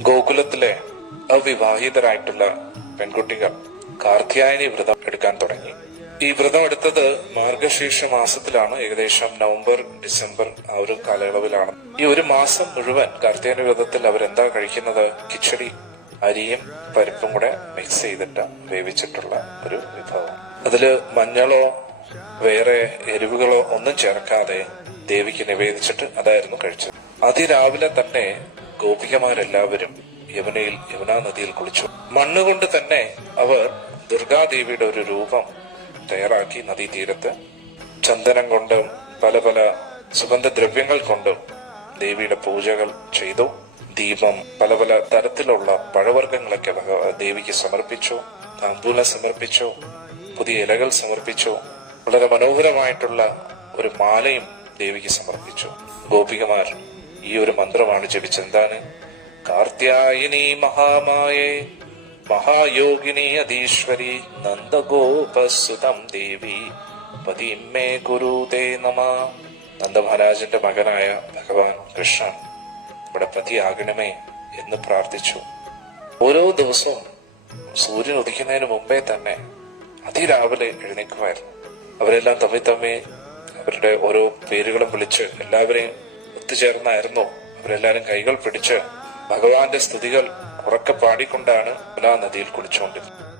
ഗോകുലത്തിലെ അവിവാഹിതരായിട്ടുള്ള പെൺകുട്ടികൾ കാർത്തിയായനി വ്രതം എടുക്കാൻ തുടങ്ങി. ഈ വ്രതം എടുത്തത് മാർഗശീർഷ മാസത്തിലാണ്. ഏകദേശം നവംബർ ഡിസംബർ ആ ഒരു കാലയളവിലാണ്. ഈ ഒരു മാസം മുഴുവൻ കാർത്തിയായനി വ്രതത്തിൽ അവരെന്താ കഴിക്കുന്നത്? കിച്ചടി അരിയും പരിപ്പും കൂടെ മിക്സ് ചെയ്തിട്ട് വേവിച്ചിട്ടുള്ള ഒരു വിഭവം. അതിൽ മഞ്ഞളോ വേറെ എരിവുകളോ ഒന്നും ചേർക്കാതെ ദേവിക്ക് നിവേദിച്ചിട്ട് അതായിരുന്നു കഴിച്ചത്. അതിരാവിലെ തന്നെ ഗോപികമാരെല്ലാവരും യമുനയിൽ യമുനാ നദിയിൽ കുളിച്ചു. മണ്ണുകൊണ്ട് തന്നെ അവർ ദുർഗാദേവിയുടെ ഒരു രൂപം തയ്യാറാക്കി നദീതീരത്ത്. ചന്ദനം കൊണ്ടും പല പല സുഗന്ധദ്രവ്യങ്ങൾ കൊണ്ടും ദേവിയുടെ പൂജകൾ ചെയ്തു. ദീപം പല പല തരത്തിലുള്ള പഴവർഗങ്ങളൊക്കെ ദേവിക്ക് സമർപ്പിച്ചു. താമ്പൂല സമർപ്പിച്ചു. പുതിയ ഇലകൾ സമർപ്പിച്ചു. വളരെ മനോഹരമായിട്ടുള്ള ഒരു മാലയും ദേവിക്ക് സമർപ്പിച്ചു. ഗോപികമാർ ഈ ഒരു മന്ത്രമാണ് ജപിച്ചത്. എന്താണ്? കാർത്യായനി മഹാമായേ മഹായോഗിനി അധീശ്വരി നന്ദഗോപസുതം ദേവി പതിമേ ഗുരുതേ നമ. നന്ദമഹാരാജന്റെ മകനായ ഭഗവാൻ കൃഷ്ണൻ ഇവിടെ പതിയാകണമേ എന്ന് പ്രാർത്ഥിച്ചു. ഓരോ ദിവസവും സൂര്യൻ ഉദിക്കുന്നതിന് മുമ്പേ തന്നെ അതിരാവിലെ എഴുന്നേക്കുമായിരുന്നു അവരെല്ലാം തമ്മിൽ തമ്മിൽ അവരുടെ ഓരോ പേരുകളും വിളിച്ച് എല്ലാവരെയും ഒത്തുചേർന്നായിരുന്നു അവരെല്ലാരും കൈകൾ പിടിച്ച് ഭഗവാന്റെ സ്തുതികൾ ഉറക്കെ പാടിക്കൊണ്ടാണ് യമുനാ നദിയിൽ കുളിച്ചുകൊണ്ടിരുന്നത്.